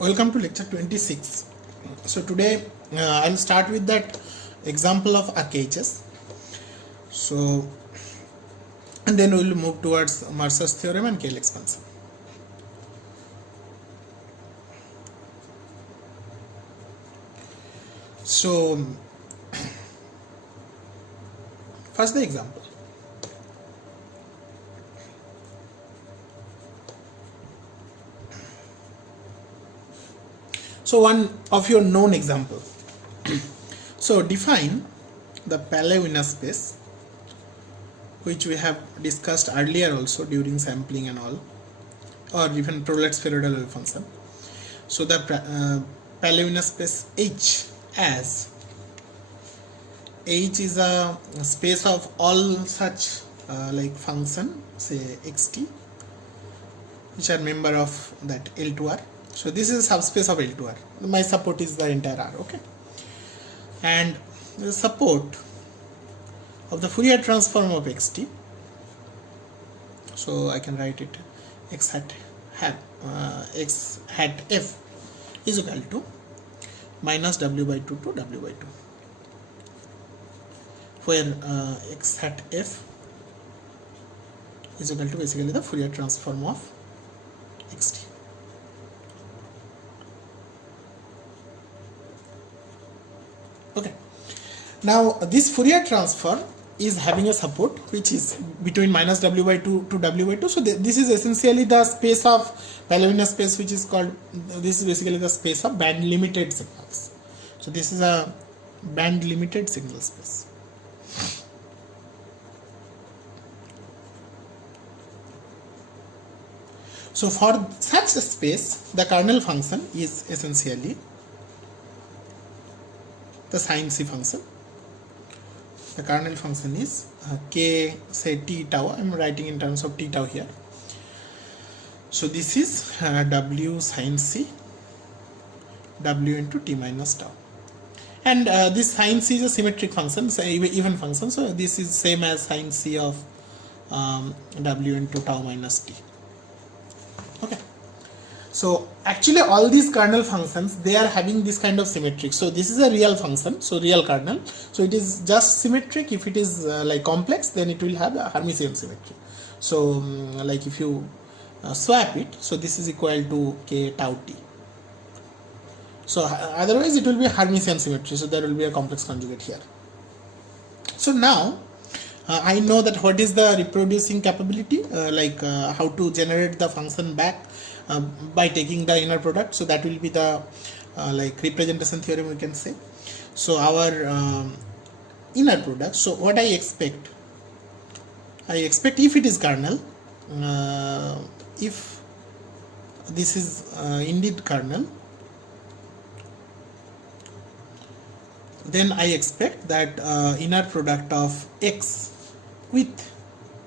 Welcome to lecture 26. So today I'll start with that example of RKHS. So and then we'll move towards Mercer's theorem and KL expansion. So first the example. So one of your known example. So define the Paley-Wiener space, which we have discussed earlier also during sampling and all, or even Prolet spheroidal wave function. So the Paley-Wiener space H as H is a space of all such like function, say xt, which are member of that L2R. So this is a subspace of L2R. My support is the entire R, okay? And the support of the Fourier transform of xt. So I can write it x hat f is equal to minus w by 2 to w by 2, where x hat f is equal to basically the Fourier transform of xt. Okay. Now this Fourier transform is having a support which is between minus w by 2 to w by 2. So this is essentially the space of Paley-Wiener space, which is called, this is basically the space of band limited signals. So this is a band limited signal space. So for such a space, the kernel function is essentially the sin c function. The kernel function is k, say t tau. I am writing in terms of t tau here. So this is w sin c, w into t minus tau. And this sin c is a symmetric function, it's an even function. So this is same as sin c of w into tau minus t. Okay. So actually all these kernel functions, they are having this kind of symmetric. So this is a real function, so real kernel. So it is just symmetric. If it is like complex, then it will have a Hermitian symmetry. So like if you swap it, so this is equal to k tau t. So otherwise it will be a Hermitian symmetry. So there will be a complex conjugate here. So now I know that what is the reproducing capability, how to generate the function back by taking the inner product. So that will be the representation theorem, we can say. So our inner product, so what I expect if it is kernel, if this is indeed kernel, then I expect that inner product of x with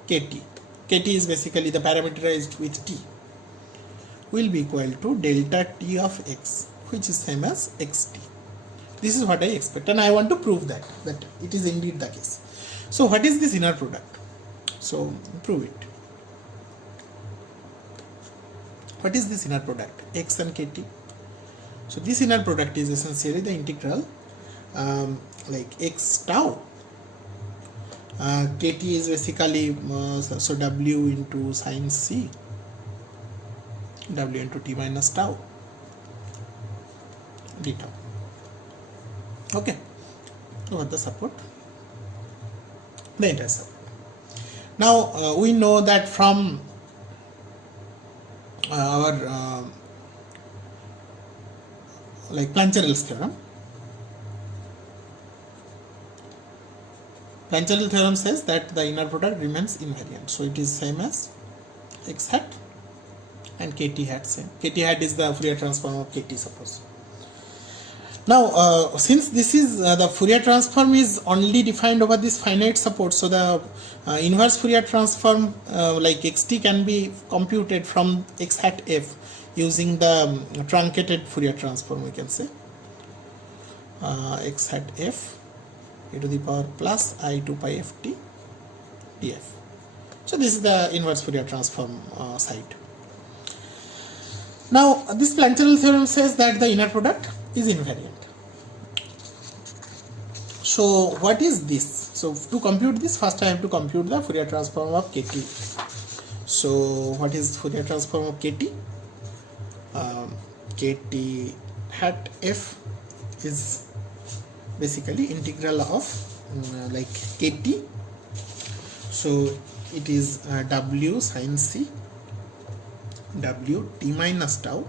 kt is basically the parameterized with t, will be equal to delta t of x, which is same as xt. This is what I expect, and I want to prove that it is indeed the case. So what is this inner product? So prove it. What is this inner product, x and kt? So this inner product is essentially the integral x tau, kt is basically so w into sin c, w into t minus tau d tau. Okay, so what the support? The entire support. Now we know that from our Plancherel's theorem. Plancherel theorem says that the inner product remains invariant. So it is same as x hat and kt hat same. Kt hat is the Fourier transform of kt, suppose. Now since this is the Fourier transform is only defined over this finite support, so the inverse Fourier transform xt can be computed from x hat f using the truncated Fourier transform, we can say x hat f e to the power plus I 2 pi ft df. So this is the inverse Fourier transform side. Now this Plancherel theorem says that the inner product is invariant. So what is this? So to compute this, first I have to compute the Fourier transform of kt. So what is Fourier transform of kt? Kt hat f is basically integral of like kt. So it is w sin c w t minus tau,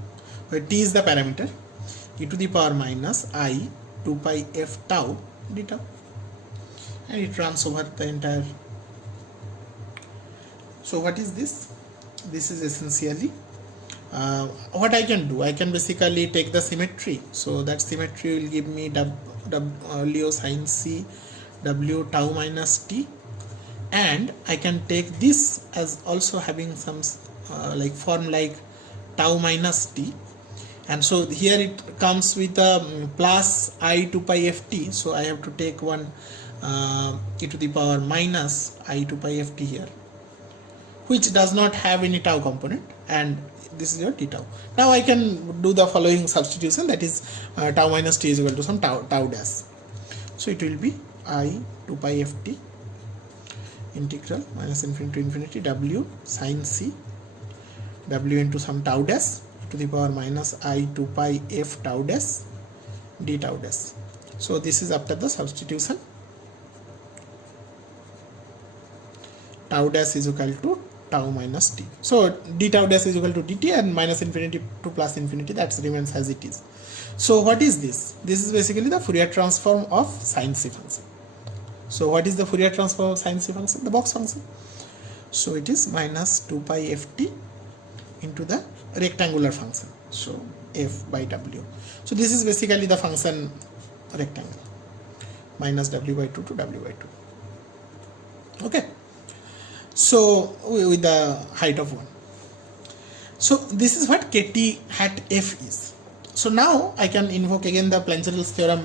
where t is the parameter, e to the power minus I 2 pi f tau d tau, and it runs over the entire. So what is this? This is essentially what I can do. I can basically take the symmetry. So that symmetry will give me w sin c w tau minus t, and I can take this as also having some like form like tau minus t, and so here it comes with a plus I 2 pi ft. So I have to take one e to the power minus I 2 pi ft here, which does not have any tau component, and this is your t tau. Now I can do the following substitution, that is tau minus t is equal to some tau dash. So it will be I 2 pi ft integral minus infinity to infinity w sin c w into some tau dash to the power minus I 2 pi f tau dash d tau dash. So this is after the substitution. Tau dash is equal to tau minus t. So d tau dash is equal to dt, and minus infinity to plus infinity, that remains as it is. So what is this? This is basically the Fourier transform of sin c function. So what is the Fourier transform of sin c function? The box function. So it is minus 2 pi ft into the rectangular function, so f by w. So this is basically the function rectangle, minus w by 2 to w by 2. Okay, so with the height of 1. So this is what kt hat f is. So now I can invoke again the Plancherel's theorem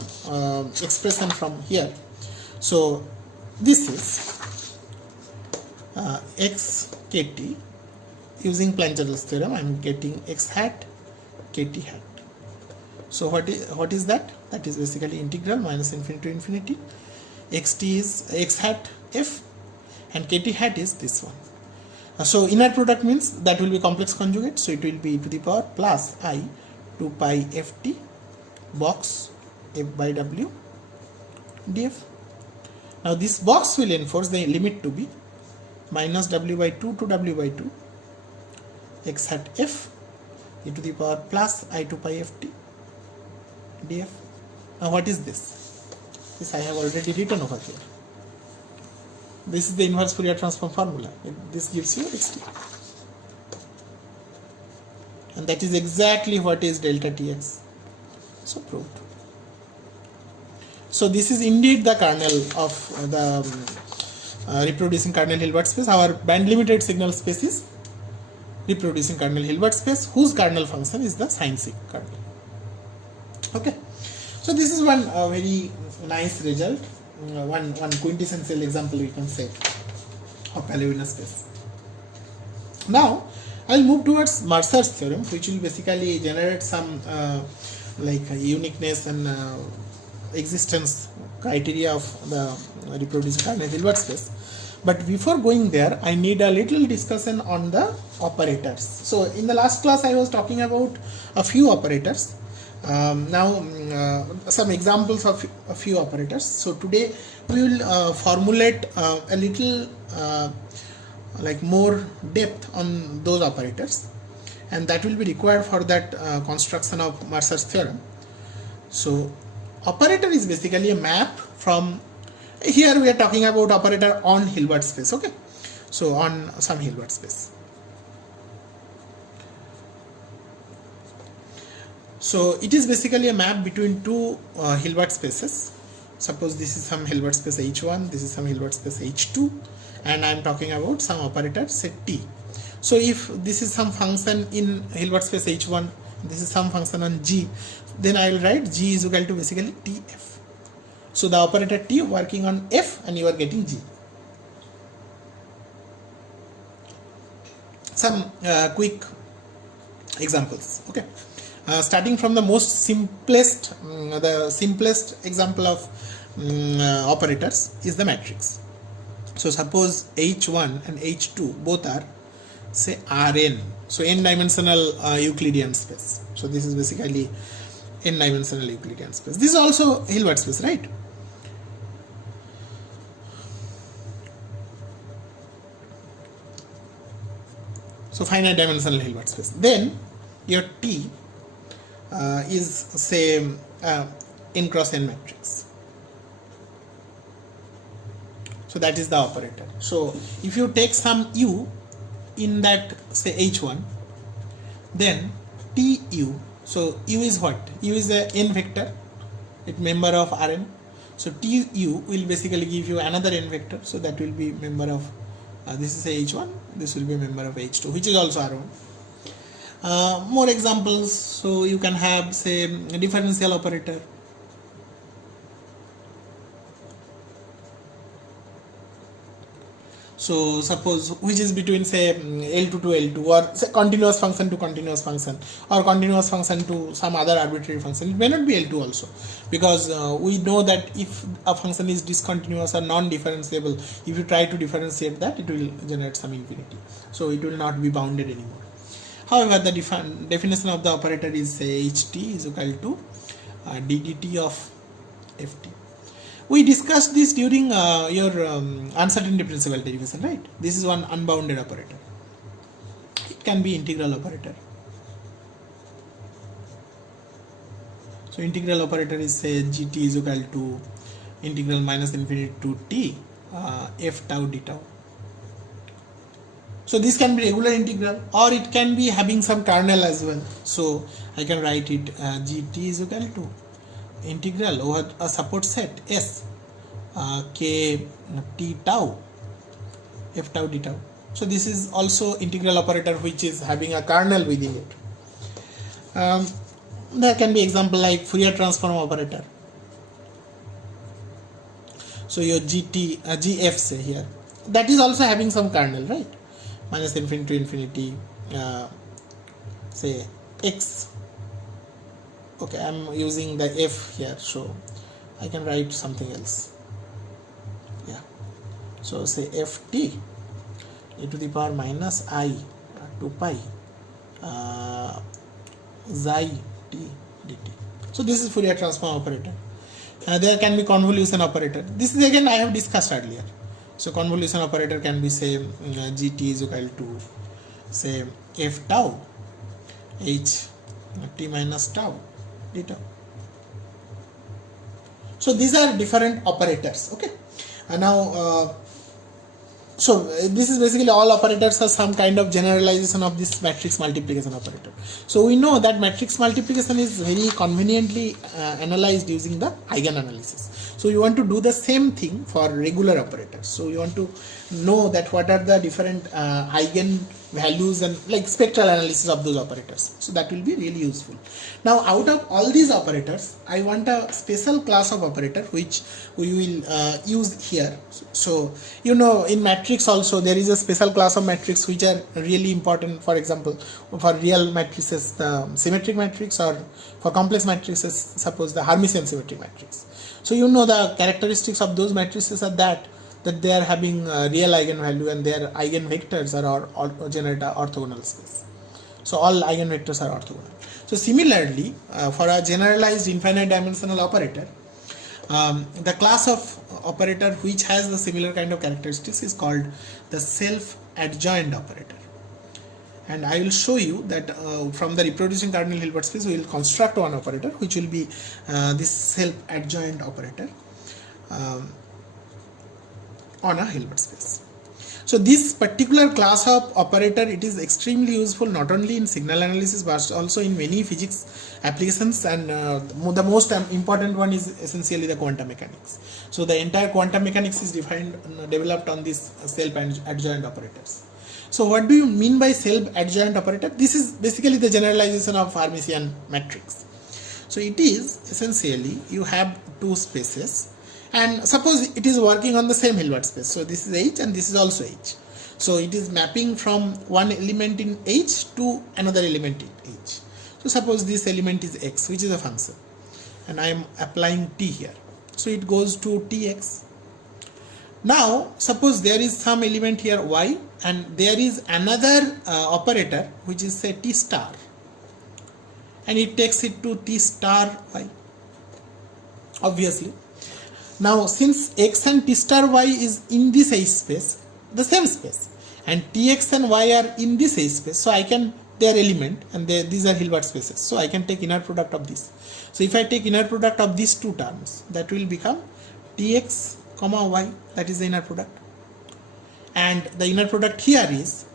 expression from here. So this is x kt. Using Plancherel's theorem, I am getting x hat kt hat. So what is that? That is basically integral minus infinity to infinity. Xt is x hat f, and kt hat is this one. So inner product means that will be complex conjugate. So it will be e to the power plus I 2 pi ft box f by w df. Now this box will enforce the limit to be minus w by 2 to w by 2 x hat f e to the power plus I 2 pi ft df. Now what is this? This I have already written over here. This is the inverse Fourier transform formula. This gives you xt, and that is exactly what is delta tx. So proved. So this is indeed the kernel of the reproducing kernel Hilbert space. Our band limited signal space is reproducing kernel Hilbert space, whose kernel function is the sin c kernel. Okay, so this is one very nice result, one quintessential example we can say of Palevina space. Now I'll move towards Mercer's theorem, which will basically generate some like uniqueness and existence criteria of the reproducing kernel Hilbert space. But before going there, I need a little discussion on the operators. So in the last class I was talking about a few operators. Now some examples of a few operators. So today we will formulate a little like more depth on those operators, and that will be required for that construction of Mercer's theorem. So operator is basically a map from, here we are talking about operator on Hilbert space. Okay, so on some Hilbert space. So it is basically a map between two Hilbert spaces. Suppose this is some Hilbert space H1, this is some Hilbert space H2, and I am talking about some operator say T. So if this is some function in Hilbert space H1, this is some function on G, then I will write G is equal to basically TF. So the operator T working on F, and you are getting G. Some quick examples. Okay, starting from the most simplest, the simplest example of operators is the matrix. So suppose H1 and H2 both are, say, Rn, so n dimensional Euclidean space. So this is basically n dimensional Euclidean space. This is also Hilbert space, right? So finite dimensional Hilbert space. Then your T is, say, n cross n matrix. So that is the operator. So if you take some u in that, say, H1, then Tu, so u is what? U is a n vector, it member of Rn. So Tu will basically give you another n vector, so that will be member of this is a H1, this will be a member of H2, which is also R1. More examples. So you can have, say, a differential operator. So suppose which is between, say, L2 to L2, or say continuous function to continuous function, or continuous function to some other arbitrary function. It may not be L2 also, because we know that if a function is discontinuous or non-differentiable, if you try to differentiate that, it will generate some infinity. So it will not be bounded anymore. However, the definition of the operator is, say, Ht is equal to ddt of Ft. We discussed this during your uncertainty principal derivation, right? This is one unbounded operator. It can be integral operator. So integral operator is, say, gt is equal to integral minus infinity to t f tau d tau. So this can be regular integral, or it can be having some kernel as well. So I can write it gt is equal to integral over a support set S k t tau f tau d tau. So this is also integral operator which is having a kernel within it. There can be example like Fourier transform operator. So your gf, say, here, that is also having some kernel, right? Minus infinity to infinity, say, x. Okay, I am using the f here, so I can write something else. Yeah, so say ft e to the power minus I 2 pi xi t dt. So this is Fourier transform operator. There can be convolution operator. This is again I have discussed earlier. So convolution operator can be, say, gt is equal to, say, f tau h t minus tau d tau. So these are different operators. Okay, and now so this is basically all operators are some kind of generalization of this matrix multiplication operator. So we know that matrix multiplication is very conveniently analyzed using the eigenanalysis. So you want to do the same thing for regular operators. So you want to know that what are the different eigen values and like spectral analysis of those operators. So that will be really useful. Now out of all these operators, I want a special class of operator which we will use here. So you know, in matrix also there is a special class of matrix which are really important. For example, for real matrices, the symmetric matrix, or for complex matrices, suppose the Hermitian symmetric matrix. So you know the characteristics of those matrices are that they are having real eigenvalue and their eigenvectors are generate a orthogonal space. So all eigenvectors are orthogonal. So similarly, for a generalized infinite dimensional operator, the class of operator which has the similar kind of characteristics is called the self-adjoint operator. And I will show you that from the reproducing cardinal Hilbert space we will construct one operator which will be this self-adjoint operator on a Hilbert space. So this particular class of operator, it is extremely useful not only in signal analysis but also in many physics applications, and the most important one is essentially the quantum mechanics. So the entire quantum mechanics is developed on these self-adjoint operators. So what do you mean by self-adjoint operator? This is basically the generalization of Hermitian matrix. So it is essentially you have two spaces, and suppose it is working on the same Hilbert space. So this is H and this is also H. So it is mapping from one element in H to another element in H. So suppose this element is X, which is a function, and I am applying T here. So it goes to Tx. Now suppose there is some element here Y, and there is another operator which is say T star, and it takes it to T star Y, obviously. Now since X and T star Y is in this H space, the same space, and Tx and Y are in this H space, so I can, they are element and these are Hilbert spaces, so I can take inner product of this. So if I take inner product of these two terms, that will become Tx comma Y, that is the inner product, and the inner product here is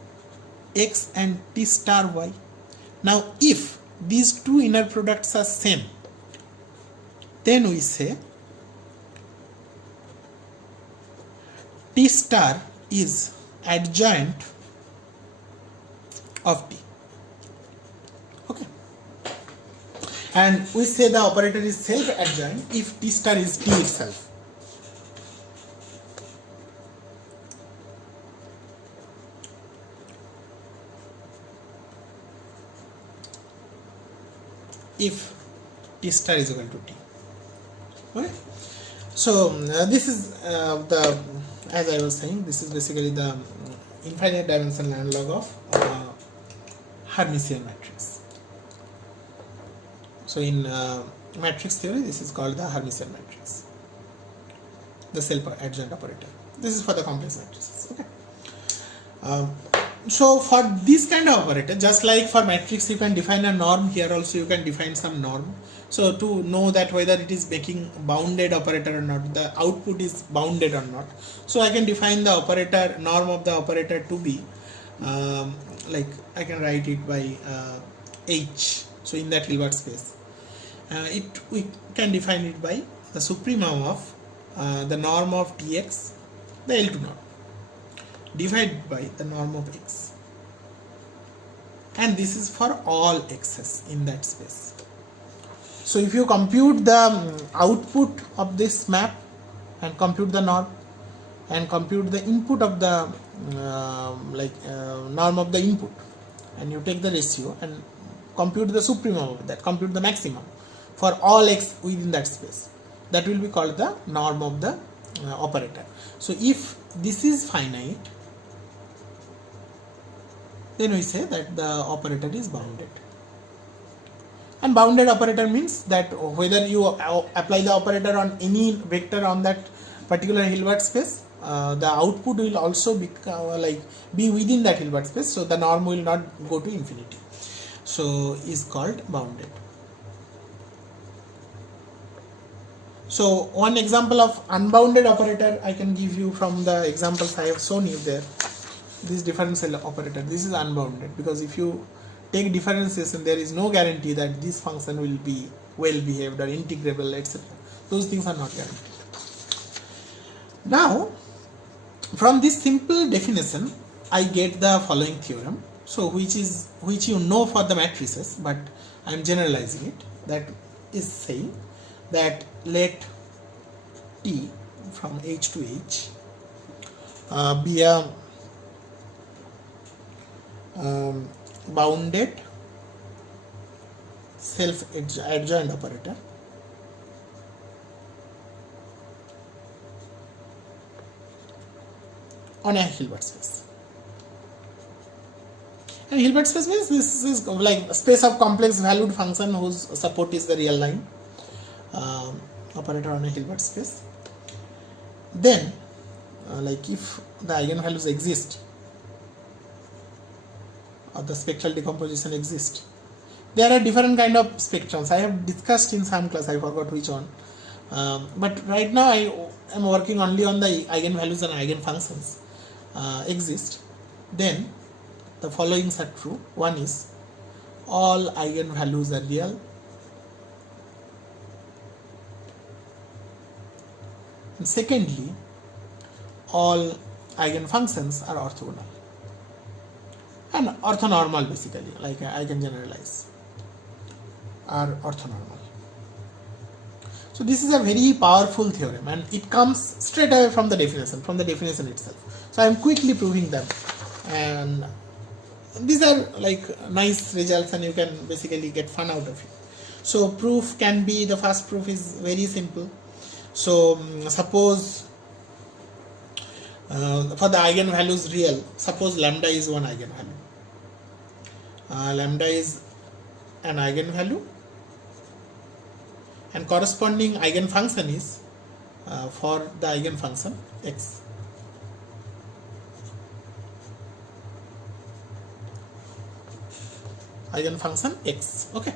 X and T star Y. Now if these two inner products are same, then we say T star is adjoint of T. Okay, and we say the operator is self-adjoint if T star is T itself. If T star is equal to T. Okay, so this is the, as I was saying, this is basically the infinite dimensional analog of Hermitian matrix. So in matrix theory, this is called the Hermitian matrix, the self-adjoint operator. This is for the complex matrices. Okay. So for this kind of operator, just like for matrix you can define a norm, here also you can define some norm. So to know that whether it is making bounded operator or not, the output is bounded or not, so I can define the operator, norm of the operator to be like I can write it by H. So in that Hilbert space, we can define it by the supremum of the norm of Tx, the L2 norm, divided by the norm of X, and this is for all X's in that space. So if you compute the output of this map and compute the norm and compute the input of the norm of the input, and you take the ratio and compute the supremum of that, compute the maximum for all X within that space, that will be called the norm of the operator. So if this is finite, then we say that the operator is bounded. And bounded operator means that whether you apply the operator on any vector on that particular Hilbert space, the output will also be within that Hilbert space, so the norm will not go to infinity. So is called bounded. So one example of unbounded operator I can give you from the examples I have shown you there. This differential operator, this is unbounded, because if you take differentiation, there is no guarantee that this function will be well behaved or integrable, etc. Those things are not guaranteed. Now, from this simple definition, I get the following theorem. So, which you know for the matrices, but I am generalizing it. That is saying that let T from H to H be a bounded self-adjoint operator on a Hilbert space. And Hilbert space means this is like a space of complex valued function whose support is the real line operator on a Hilbert space. Then if the eigenvalues exist or the spectral decomposition exists, there are different kind of spectrums. I have discussed in some class, I forgot which one, but right now I am working only on the eigenvalues and eigenfunctions exist. Then the followings are true. One is all eigenvalues are real, and secondly all eigenfunctions are orthogonal and orthonormal, basically, like I can generalize, are orthonormal. So this is a very powerful theorem, and it comes straight away from the definition itself. So I am quickly proving them. and these are like nice results, and you can basically get fun out of it. So proof can be, the first proof is very simple. So suppose for the eigenvalues real, suppose lambda is one eigenvalue. Lambda is an eigenvalue, and corresponding eigenfunction is for the eigenfunction x. Eigenfunction x. Okay.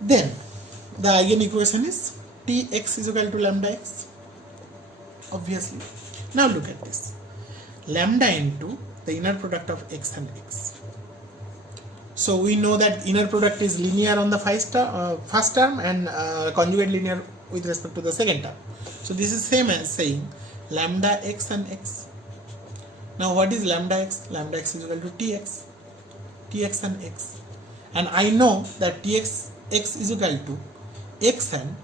Then the eigenequation is Tx is equal to lambda x. Obviously. Now look at this. Lambda into the inner product of x and x. So we know that inner product is linear on the first term and conjugate linear with respect to the second term. So this is same as saying lambda x and x. Now what is lambda x? Lambda x is equal to Tx. Tx and x. And I know that Tx x is equal to x and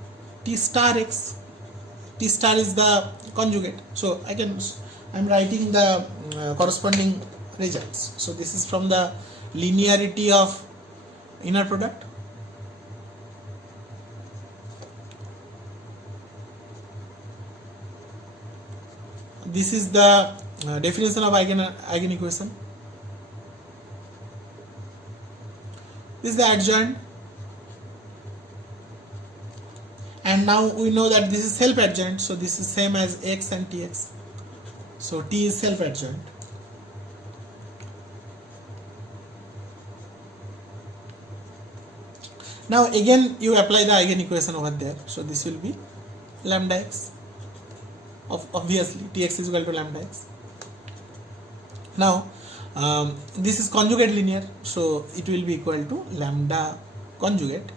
T star x. T star is the conjugate. So I'm writing the corresponding results. So this is from the linearity of inner product. This is the definition of eigenequation. This is the adjoint. And now we know that this is self-adjoint, so this is same as x and Tx. So T is self-adjoint. Now again you apply the eigenequation over there. So this will be lambda x. Obviously Tx is equal to lambda x. Now this is conjugate linear, so it will be equal to lambda conjugate.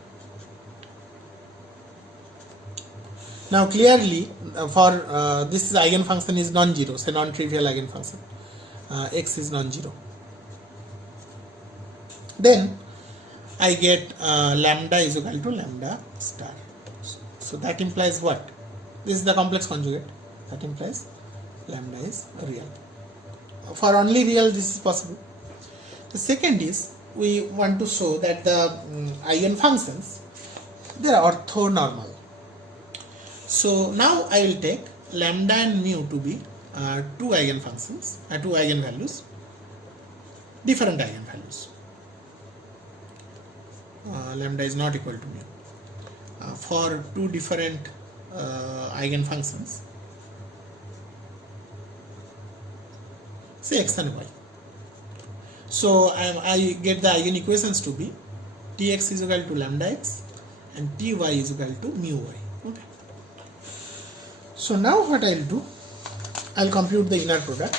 Now clearly for this eigenfunction is non-zero, say non-trivial eigenfunction. X is non-zero. Then I get lambda is equal to lambda star. So that implies what? This is the complex conjugate. That implies lambda is real. For only real this is possible. The second is we want to show that the eigenfunctions, they are orthonormal. So now I will take lambda and mu to be two eigenfunctions, two eigenvalues, different eigenvalues. Lambda is not equal to mu. For two different eigenfunctions, say x and y. So I get the eigenequations to be Tx is equal to lambda x and Ty is equal to mu y. Okay. So now what I'll do, I'll compute the inner product.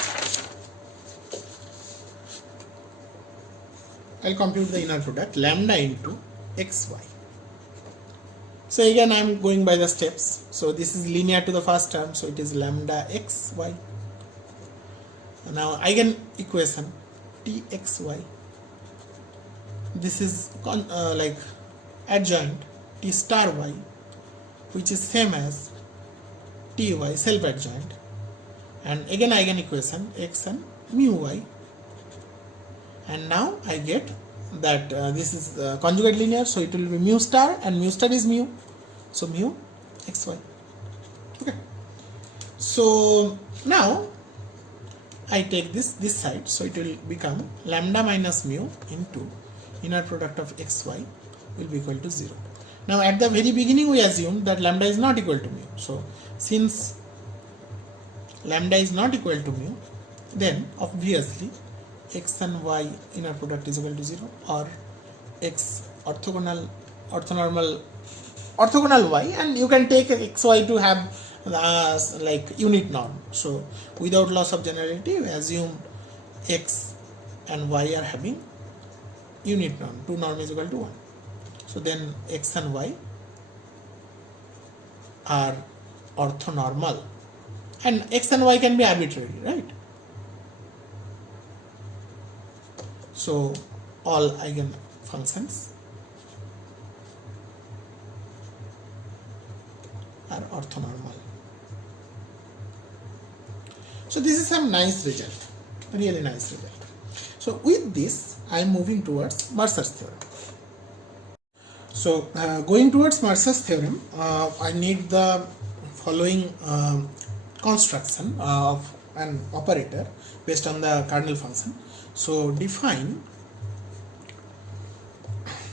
I'll compute the inner product lambda into xy. So again I'm going by the steps. So this is linear to the first term, so it is lambda xy. Now eigen equation Txy. This is like adjoint T star y, which is same as Ty self adjoint, and again eigen equation x and mu y. And now I get that this is conjugate linear, so it will be mu star, and mu star is mu, so mu xy. Okay. So now I take this side, so it will become lambda minus mu into inner product of xy will be equal to 0. Now at the very beginning we assumed that lambda is not equal to mu. So since lambda is not equal to mu, then obviously x and y inner product is equal to 0, or x orthogonal y, and you can take xy to have like unit norm. So without loss of generality we assume x and y are having unit norm. 2 norm is equal to 1. So then x and y are orthonormal, and x and y can be arbitrary, right? So all eigenfunctions are orthonormal. So this is some nice result. Really nice result. So with this I am moving towards Mercer's theorem. So going towards Mercer's theorem, I need the following construction of an operator based on the cardinal function. So define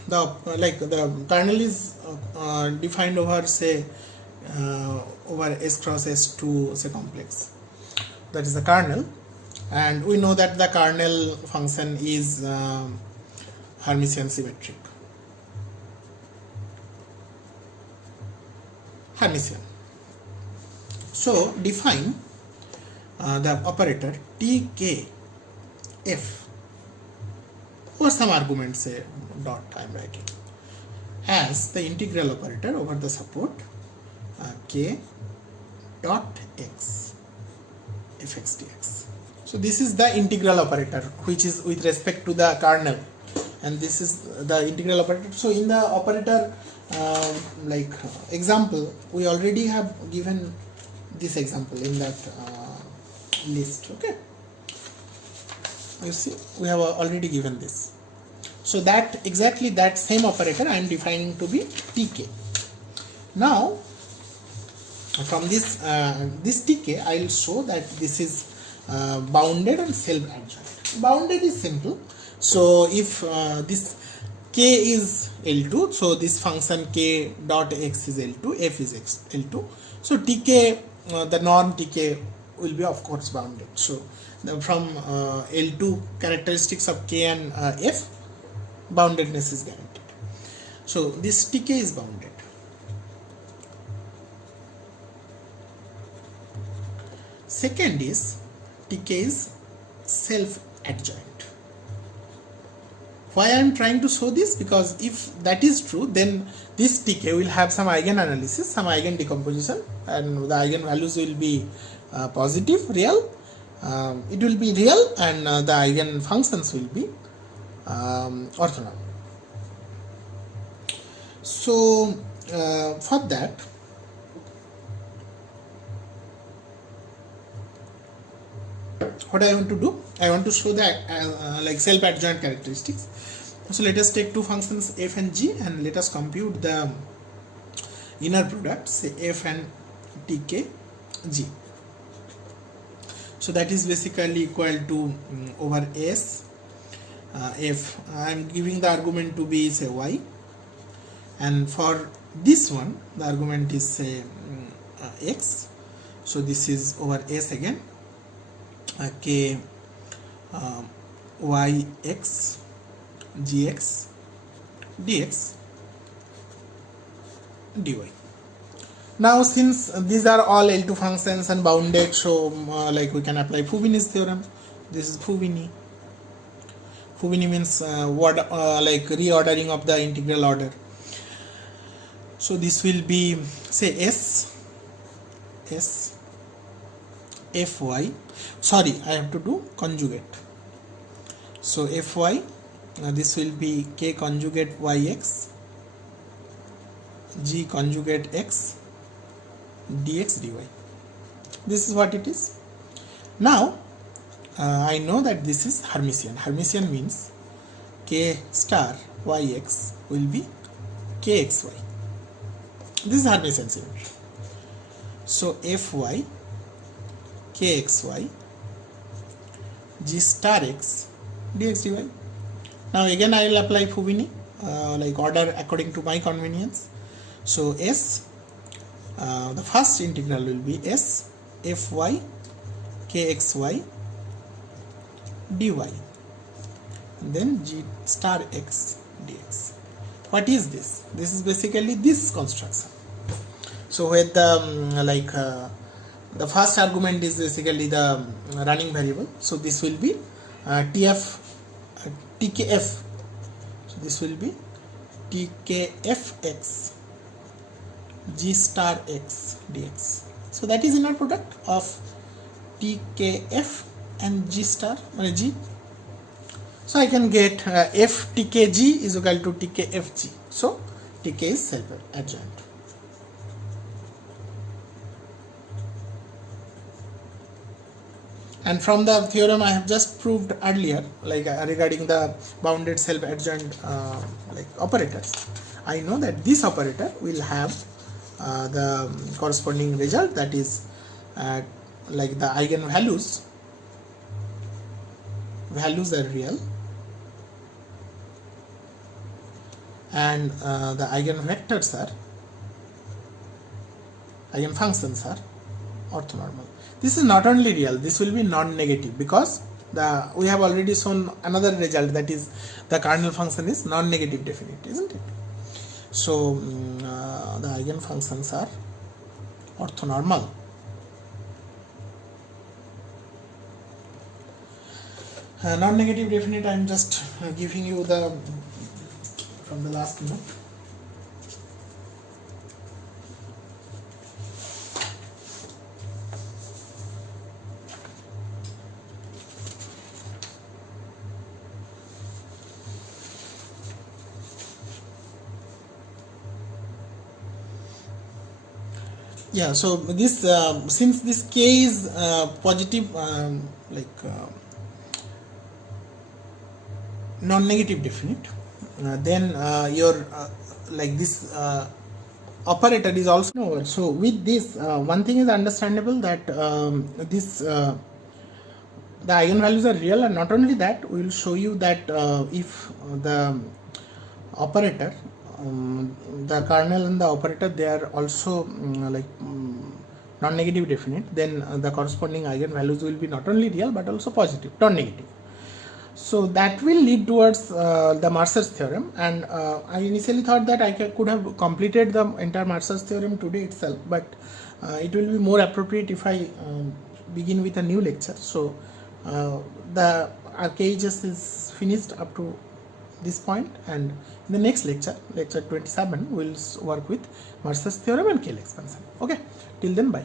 the the kernel is defined over say over S cross S2 say complex, that is the kernel, and we know that the kernel function is Hermitian symmetric. Hermitian. So define the operator TKF or some argument say dot I am writing as the integral operator over the support K dot X fx dx. So this is the integral operator which is with respect to the kernel, and this is the integral operator. So in the operator example, we already have given this example in that list. Okay, you see we have already given this. So that exactly that same operator I am defining to be Tk. Now from this this Tk I will show that this is bounded and self-adjoint. Bounded is simple. So if this k is L2, so this function k dot x is L2, f is L2. So Tk, the norm Tk will be of course bounded. So from L2 characteristics of k and f, boundedness is guaranteed. So this Tk is bounded. Second is Tk is self-adjoint. Why I am trying to show this? Because if that is true, then this Tk will have some eigen analysis, some eigen decomposition, and the eigen values will be positive, real. It will be real, and the eigen functions will be orthonormal. So for that, what I want to do, I want to show that like self-adjoint characteristics. So let us take two functions f and g, and let us compute the inner product, say f and tk g. So that is basically equal to over s f. I am giving the argument to be say y, and for this one the argument is say x. So this is over s again, k y x gx dx dy. Now since these are all L2 functions and bounded, so like we can apply Fubini's theorem. This is Fubini. Fubini means like reordering of the integral order. So this will be say s fy, sorry I have to do conjugate. So fy, this will be k conjugate yx g conjugate x dx dy. This is what it is. Now I know that this is Hermitian. Hermitian means k star yx will be kxy. This is Hermitian symmetry. So fy kxy g star x dx dy. Now again I will apply Fubini, like order according to my convenience. So s, the first integral will be s fy kxy dy, and then g star x dx. What is this? This is basically this construction. So where the the first argument is basically the running variable. So this will be TKF. So this will be TKFX G star X dx. So that is inner product of TKF and G star G. So I can get F TKG is equal to TKFG. So TK is self-adjoint. And from the theorem I have just proved earlier, like regarding the bounded self-adjoint like operators, I know that this operator will have the corresponding result, that is like the eigenvalues are real and the eigenvectors are, eigenfunctions are orthonormal. This is not only real, this will be non-negative, because we have already shown another result, that is the kernel function is non-negative definite, isn't it? So the eigenfunctions are orthonormal. Non-negative definite, I am just giving you the from the last note. Yeah, so this since this k is positive, non-negative definite, then your like this operator is also over. So with this, one thing is understandable, that this the eigenvalues are real, and not only that, we will show you that if the operator, the kernel and the operator, they are also non-negative definite, then the corresponding eigenvalues will be not only real but also positive, non-negative. So that will lead towards the Mercer's theorem, and I initially thought that I could have completed the entire Mercer's theorem today itself, but it will be more appropriate if I begin with a new lecture. So the RKHS is finished up to this point, and in the next lecture, lecture 27, we'll work with Mercer's theorem and K expansion. Okay, till then, bye.